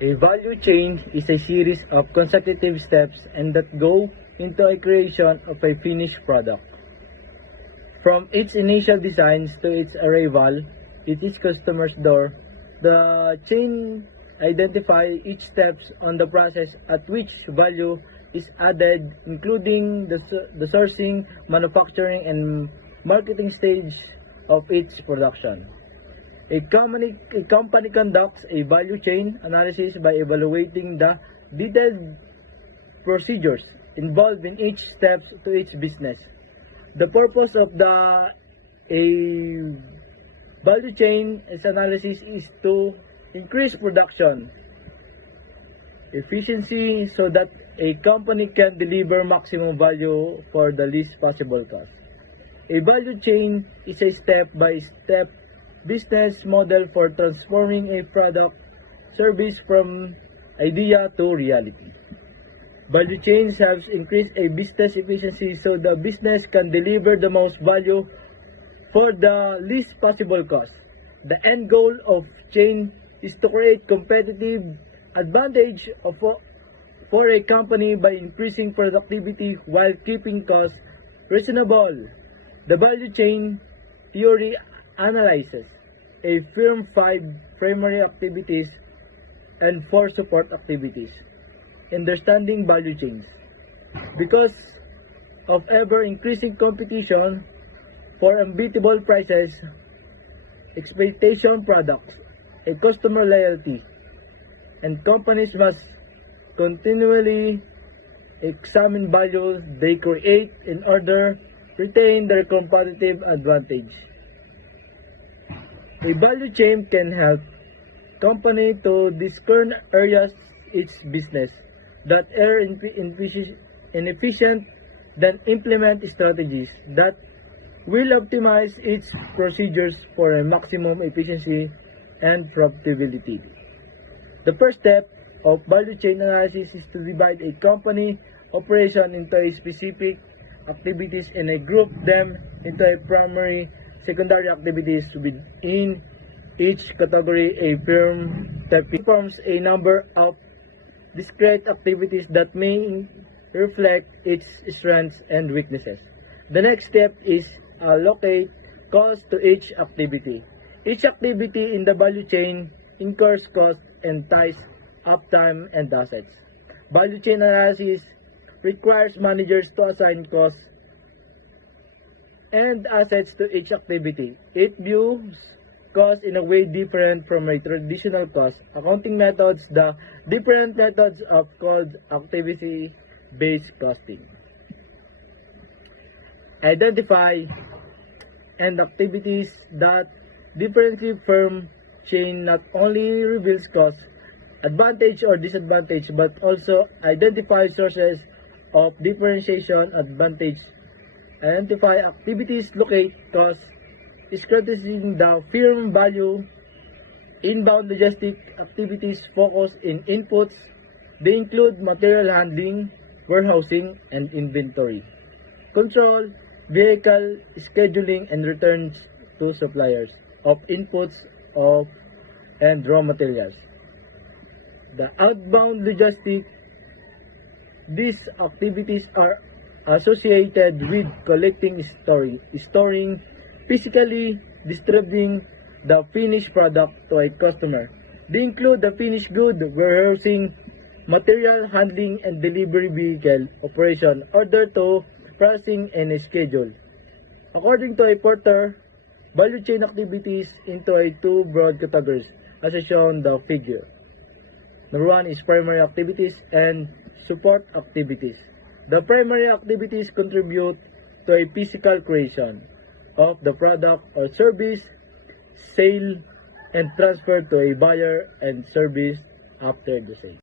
A value chain is a series of consecutive steps and that go into a creation of a finished product. From its initial designs to its arrival at its customer's door, the chain identifies each steps on the process at which value is added, including the sourcing, manufacturing, and marketing stage of its production. A company conducts a value chain analysis by evaluating the detailed procedures involved in each step to its business. The purpose of a value chain analysis is to increase production efficiency so that a company can deliver maximum value for the least possible cost. A value chain is a step-by-step business model for transforming a product service from idea to reality. Value chains helps increase a business efficiency so the business can deliver the most value for the least possible cost. The end goal of chain is to create competitive advantage for a company by increasing productivity while keeping costs reasonable. The value chain theory analyzes a firm's 5 primary activities and 4 support activities. Understanding value chains. Because of ever-increasing competition for unbeatable prices, expectation products, a customer loyalty, and companies must continually examine values they create in order to retain their competitive advantage. A value chain can help company to discern areas its business that are inefficient, then implement strategies that will optimize its procedures for a maximum efficiency and profitability. The first step of value chain analysis is to divide a company operation into a specific activities and group them into a primary, secondary activities within each category. A firm performs a number of discrete activities that may reflect its strengths and weaknesses. The next step is allocate cost to each activity. Each activity in the value chain incurs costs and ties up time and assets. Value chain analysis requires managers to assign costs and assets to each activity. It views cost in a way different from a traditional cost accounting methods. The different methods of called activity-based costing. Identify and activities that differentiate firm chain not only reveals cost, advantage or disadvantage, but also identify sources of differentiation advantage. Identify activities, locate costs, scrutinizing the firm value. Inbound logistic activities focus in inputs. They include material handling, warehousing, and inventory. Control, vehicle scheduling, and returns to suppliers of inputs and raw materials. The outbound logistic, these activities are associated with collecting, storing, physically distributing the finished product to a customer. They include the finished good, warehousing, material handling, and delivery vehicle operation, order to processing, and schedule. According to a Porter, value chain activities into a 2 broad categories as shown the figure. Number 1 is primary activities and support activities. The primary activities contribute to a physical creation of the product or service, sale, and transfer to a buyer and service after the sale.